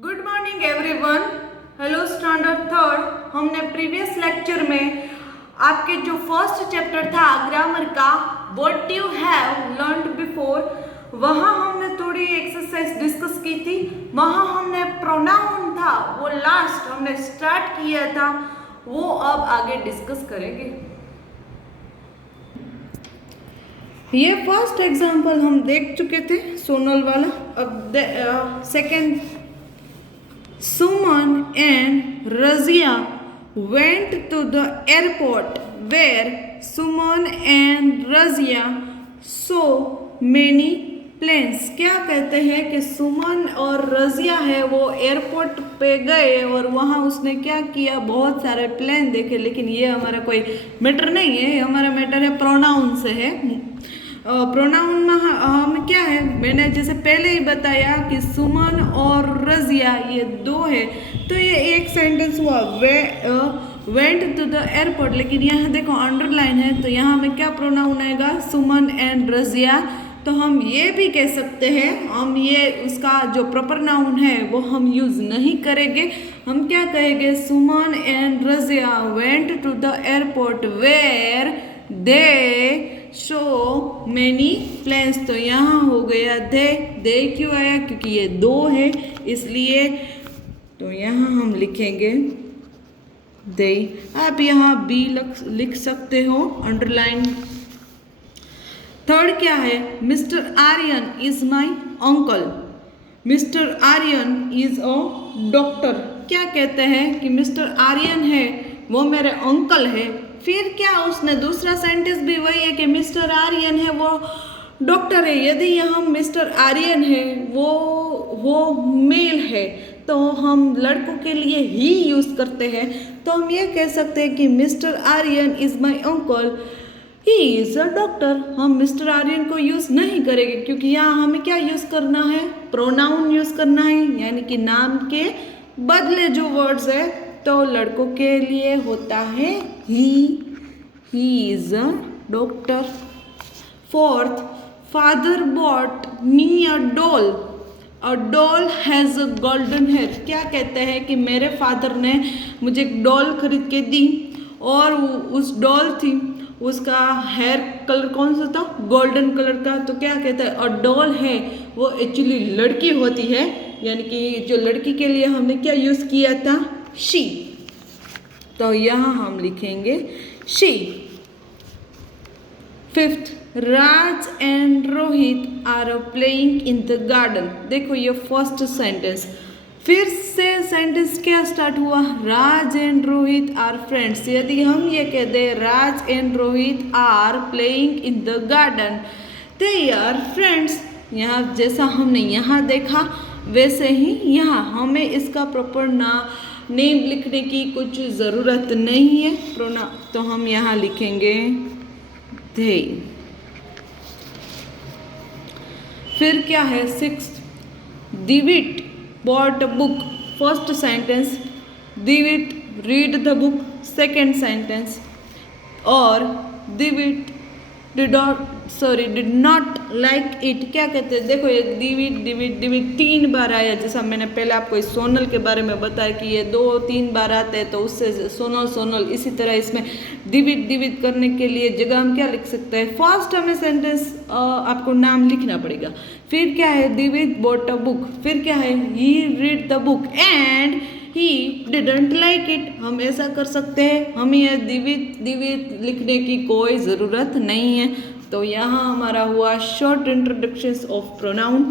Good morning everyone. Hello standard third. हमने previous lecture में आपके जो फर्स्ट चैप्टर था ग्रामर का what you have learned before, वहाँ हमने थोड़ी एक्सरसाइज डिस्कस की थी। वहाँ हमने प्रोनाउन था वो लास्ट हमने स्टार्ट किया था, वो अब आगे डिस्कस करेंगे। ये फर्स्ट एग्जाम्पल हम देख चुके थे सोनल वाला। अब second, Suman and Razia went to the airport where Suman and Razia saw many planes। क्या कहते हैं कि सुमन और रजिया है वो एयरपोर्ट पे गए और वहाँ उसने क्या किया, बहुत सारे प्लेन देखे। लेकिन ये हमारा कोई मैटर नहीं है, हमारा मैटर है प्रोनाउन से है। प्रोनाउन में हम क्या है, मैंने जैसे पहले ही बताया कि सुमन और रजिया ये दो है, तो ये एक सेंटेंस हुआ वेंट टू द एयरपोर्ट। लेकिन यहाँ देखो अंडरलाइन है, तो यहाँ में क्या प्रोनाउन आएगा, सुमन एंड रजिया। तो हम ये भी कह सकते हैं, हम ये उसका जो प्रॉपर नाउन है वो हम यूज नहीं करेंगे। हम क्या कहेंगे, Suman and Razia went to the airport where they show many planes. तो यहाँ हो गया दे क्यों आया, क्योंकि ये दो है इसलिए। तो यहाँ हम लिखेंगे दे। आप यहाँ बी लिख सकते हो अंडरलाइन। थर्ड क्या है, mister Aryan is my uncle. Mister Aryan is a doctor. क्या कहते हैं कि मिस्टर आर्यन है वो मेरे अंकल है। फिर क्या उसने दूसरा सेंटेंस भी वही है कि मिस्टर आर्यन है वो डॉक्टर है। यदि यहाँ मिस्टर आर्यन है वो मेल है, तो हम लड़कों के लिए ही यूज करते हैं। तो हम ये कह सकते हैं कि mister Aryan is my uncle, he is a doctor. हम मिस्टर आर्यन को यूज नहीं करेंगे क्योंकि यहाँ हमें क्या यूज करना है, प्रोनाउन यूज करना है, यानी कि नाम के बदले जो वर्ड्स है तो लड़कों के लिए होता है he is a doctor. Fourth, father bought me a doll. A doll has a golden hair. क्या कहते हैं कि मेरे फादर ने मुझे एक डॉल खरीद के दी और उस डॉल थी, उसका हेयर कलर कौन सा था, गोल्डन कलर का। तो क्या कहता है, अ डॉल है वो एक्चुअली लड़की होती है, यानी कि जो लड़की के लिए हमने क्या यूज किया था, शी। तो यहाँ हम लिखेंगे she. Fifth, Raj and Rohit are playing in the garden. देखो ये फर्स्ट सेंटेंस, फिर से सेंटेंस क्या स्टार्ट हुआ, Raj and Rohit are friends. यदि हम ये कह दें Raj and Rohit are playing in the garden, they are friends. यहाँ जैसा हमने यहाँ देखा वैसे ही यहाँ हमें इसका प्रॉपर नेम लिखने की कुछ ज़रूरत नहीं है तो हम यहाँ लिखेंगे they। फिर क्या है, sixth, Divit bought a book. First sentence, Divit read the book. Second sentence, और Divit did not like it. क्या कहते हैं, देखो ये दिविट 3 बार आया। जैसा मैंने पहले आपको इस सोनल के बारे में बताया कि ये 2-3 बार आते हैं, तो उससे सोनल इसी तरह इसमें दिविट करने के लिए जगह हम क्या लिख सकते हैं, फर्स्ट हमें सेंटेंस आपको नाम लिखना पड़ेगा। फिर क्या है, दिविट बॉट अ बुक। फिर क्या है, he read the book and he didn't like it. हम ऐसा कर सकते हैं, हमें यह दिविट लिखने की कोई ज़रूरत नहीं है। तो यहाँ हमारा हुआ शॉर्ट इंट्रोडक्शन ऑफ प्रोनाउन।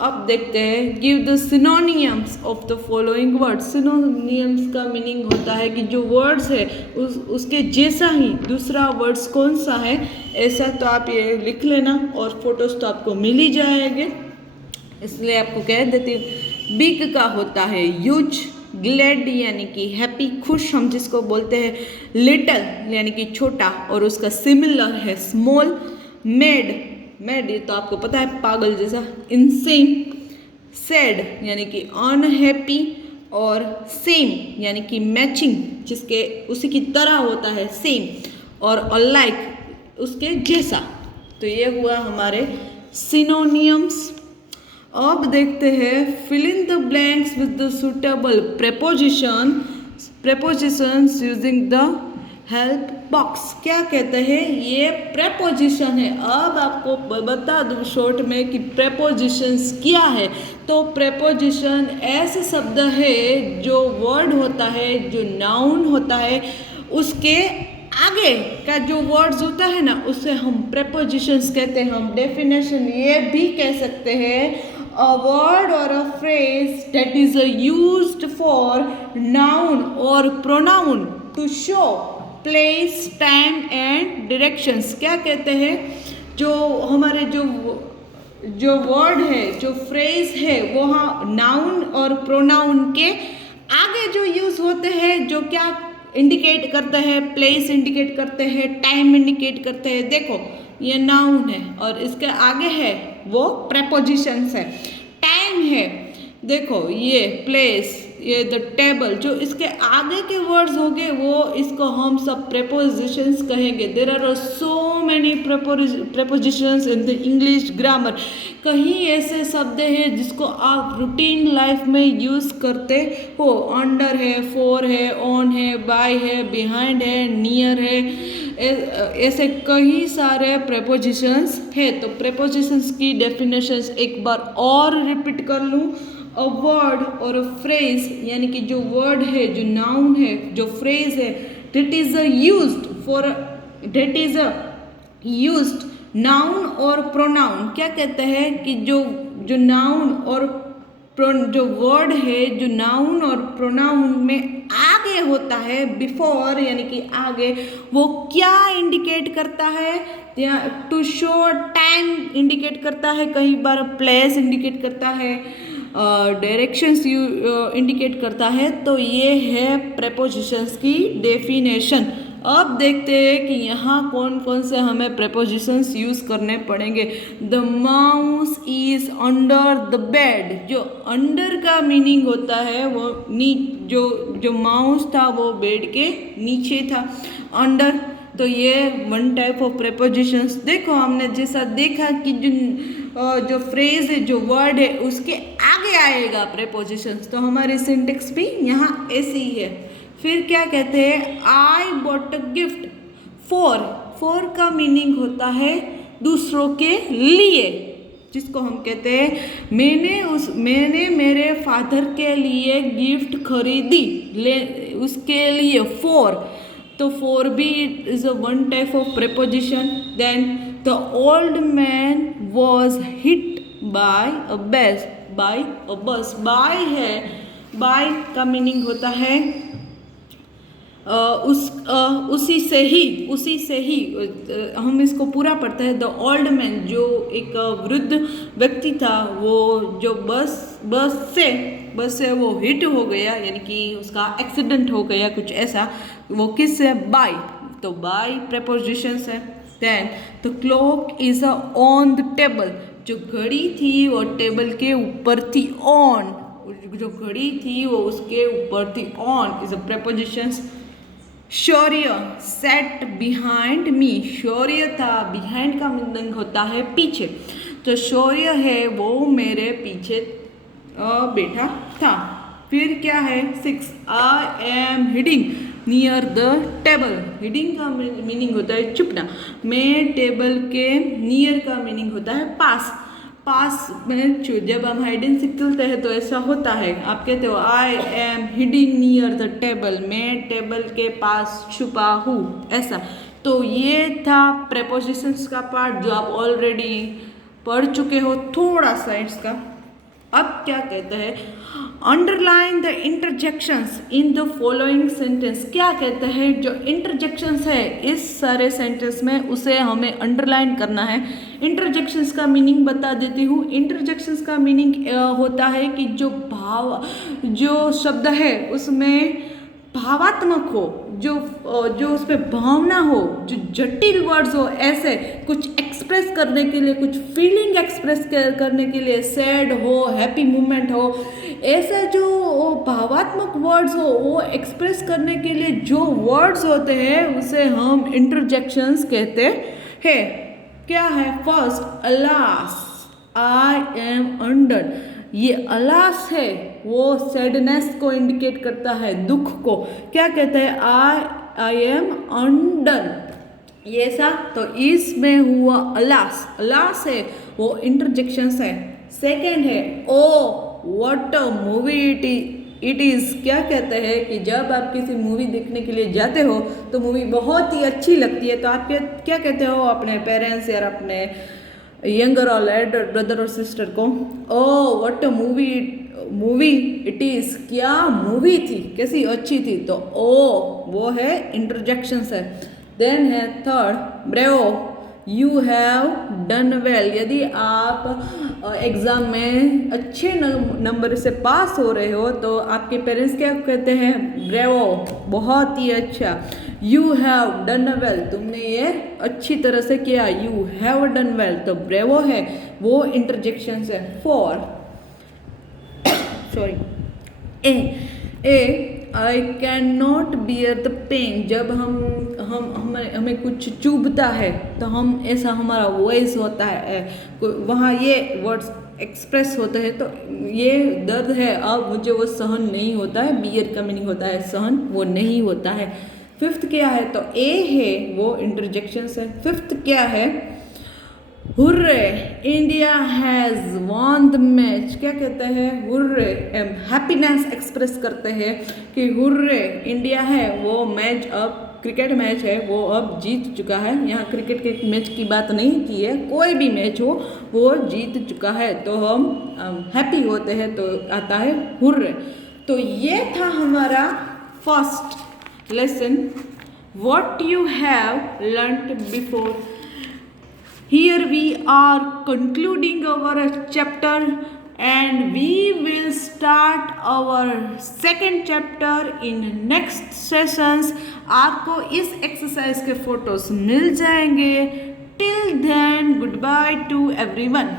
अब देखते हैं, give the synonyms of the following words. Synonyms का मीनिंग होता है कि जो वर्ड्स है उसके जैसा ही दूसरा वर्ड्स कौन सा है, ऐसा। तो आप ये लिख लेना और फोटोज तो आपको मिल ही जाएंगे, इसलिए आपको कह देती हूँ। बिग का होता है ह्यूज, ग्लैड यानी कि हैप्पी खुश हम जिसको बोलते हैं, लिटल यानी कि छोटा और उसका सिमिलर है स्मॉल, मेड ये तो आपको पता है पागल जैसा, इनसेन, सैड यानी कि अनहैप्पी, और सेम यानी कि मैचिंग जिसके उसी की तरह होता है सेम, और अलाइक उसके जैसा। तो ये हुआ हमारे सिनोनियम्स। अब देखते हैं fill in the blanks with the suitable prepositions using the help box. क्या कहते हैं, ये प्रेपोजिशन है। अब आपको बता दूं शॉर्ट में कि प्रेपोजिशंस क्या है। तो प्रेपोजिशन ऐसे शब्द है जो वर्ड होता है, जो नाउन होता है, उसके आगे का जो वर्ड्स होता है ना, उसे हम प्रेपोजिशंस कहते हैं। हम डेफिनेशन ये भी कह सकते हैं, a word or a phrase that is used for noun or pronoun to show place, time and directions। क्या कहते हैं, जो हमारे जो वर्ड है, जो फ्रेज है, वो हाँ नाउन और प्रोनाउन के आगे जो यूज होते हैं, जो क्या इंडिकेट करते हैं, प्लेस इंडिकेट करते हैं, टाइम इंडिकेट करते हैं। देखो ये नाउन है और इसके आगे है वो प्रेपोजिशंस है। टाइम है, देखो ये प्लेस, ये द टेबल, जो इसके आगे के वर्ड्स होंगे वो इसको हम सब प्रेपोजिशंस कहेंगे। There are so many prepositions in the English grammar. कहीं ऐसे शब्द हैं जिसको आप रूटीन लाइफ में यूज़ करते हो। अंडर है, फॉर है, ऑन है, बाय है, बिहाइंड है, नियर है, ऐसे कई सारे प्रेपोजिशंस है। तो प्रेपोजिशंस की डेफिनेशंस एक बार और रिपीट कर लूँ। अ वर्ड और अ फ्रेज, यानी कि जो वर्ड है, जो नाउन है, जो फ्रेज है, दैट इज यूज्ड नाउन और प्रोनाउन। क्या कहते हैं कि जो नाउन और जो वर्ड है, जो नाउन और प्रोनाउन में आगे होता है, बिफोर यानी कि आगे, वो क्या इंडिकेट करता है, टू शो टाइम इंडिकेट करता है, कई बार प्लेस इंडिकेट करता है, डायरेक्शंस इंडिकेट करता है। तो ये है प्रेपोजिशंस की डेफिनेशन। अब देखते हैं कि यहाँ कौन कौन से हमें प्रेपोजिशंस यूज़ करने पड़ेंगे। The mouse is under the bed. जो अंडर का मीनिंग होता है वो जो माउस था वो बेड के नीचे था, अंडर। तो ये वन टाइप ऑफ प्रेपोजिशंस। देखो हमने जैसा देखा कि जो फ्रेज है, जो वर्ड है, उसके आगे आएगा प्रेपोजिशंस। तो हमारी सिंटेक्स भी यहाँ ऐसी ही है। फिर क्या कहते हैं, I bought a gift for का मीनिंग होता है दूसरों के लिए, जिसको हम कहते हैं मैंने मेरे फादर के लिए गिफ्ट खरीदी, उसके लिए फॉर। तो फॉर भी is a one type of preposition. Then the old man was hit by a bus. By है, बाय का मीनिंग होता है उसी से ही हम इसको पूरा पढ़ते हैं। द ओल्ड मैन, जो एक वृद्ध व्यक्ति था, वो जो बस से वो हिट हो गया, यानी कि उसका एक्सीडेंट हो गया, कुछ ऐसा। वो किससे, बाय। तो बाय प्रेपोजिशंस है। Then the clock is on the table. जो घड़ी थी वो टेबल के ऊपर थी, ऑन। जो घड़ी थी वो उसके ऊपर थी, on is a prepositions. Shaurya sat behind me. Shaurya था, बिहाइंड का मीनिंग होता है पीछे। तो शौर्य है वो मेरे पीछे बैठा था। फिर क्या है, 6 I am heading near the table. Heading का मीनिंग होता है छुपना। मैं टेबल के नियर का मीनिंग होता है पास। पास में जब हम हाइड एंड सीक खेलते हैं तो ऐसा होता है, आप कहते हो I am heading near the table, मैं टेबल के पास छुपा हूँ, ऐसा। तो ये था प्रेपोजिशंस का पार्ट, जो आप ऑलरेडी पढ़ चुके हो थोड़ा सा इसका। अब क्या कहते हैं, underline the interjections in the following sentence. क्या कहते हैं, जो इंटरजेक्शंस है इस सारे सेंटेंस में, उसे हमें अंडरलाइन करना है। इंटरजेक्शंस का मीनिंग बता देती हूँ। इंटरजेक्शंस का मीनिंग होता है कि जो शब्द है उसमें भावात्मक हो, जो उसमें भावना हो, जो जटिल वर्ड्स हो, ऐसे कुछ एक्सप्रेस करने के लिए, कुछ फीलिंग एक्सप्रेस करने के लिए, सैड हो, हैप्पी मोमेंट हो, ऐसा जो भावात्मक वर्ड्स हो वो एक्सप्रेस करने के लिए जो वर्ड्स होते हैं उसे हम इंटरजेक्शंस कहते हैं। क्या है, first alas, I am undone, ये अलास है वो सैडनेस को इंडिकेट करता है, दुख को। क्या कहते हैं? आई एम अनडन, ये सा। तो इसमें हुआ अलास, अलास है वो इंटरजेक्शंस है। सेकेंड है oh what a movie it is. क्या कहते हैं कि जब आप किसी मूवी देखने के लिए जाते हो तो मूवी बहुत ही अच्छी लगती है, तो आप क्या कहते हो अपने पेरेंट्स या अपने यंगर और एल्डर ब्रदर और सिस्टर को? Oh what a movie it is, क्या मूवी थी, कैसी अच्छी थी। तो ओ वो है इंटरजेक्शंस है। देन है third bravo, you have done well. यदि आप एग्ज़ाम में अच्छे नंबर से पास हो रहे हो तो आपके पेरेंट्स क्या कहते हैं? ब्रेवो, बहुत ही अच्छा। यू हैव डन वेल, तुमने ये अच्छी तरह से किया, यू हैव डन वेल। तो ब्रेवो है वो इंटरजेक्शंस है। Four sorry ah I can not bear the pain. जब हमें कुछ चुभता है तो हम ऐसा हमारा वॉइस होता है, वहाँ ये वर्ड्स एक्सप्रेस होते हैं, तो ये दर्द है, अब मुझे वो सहन नहीं होता है। बियर का मीनिंग होता है सहन, वो नहीं होता है। फिफ्थ क्या है? तो ए है वो इंटरजेक्शंस है। फिफ्थ क्या है? Hurray, India has won the match. क्या कहते हैं? हुर्रे, हैप्पीनेस एक्सप्रेस करते हैं कि हुर्रे, इंडिया है वो मैच, अब क्रिकेट मैच है वो अब जीत चुका है। यहाँ क्रिकेट के मैच की बात नहीं की है, कोई भी मैच हो वो जीत चुका है तो हम हैप्पी होते हैं, तो आता है हुर्रे। तो ये था हमारा first lesson, what you have learned before. Here we are concluding our chapter and we will start our second chapter in next sessions. आपको इस एक्सरसाइज के फोटोज मिल जाएंगे। Till then, goodbye to everyone.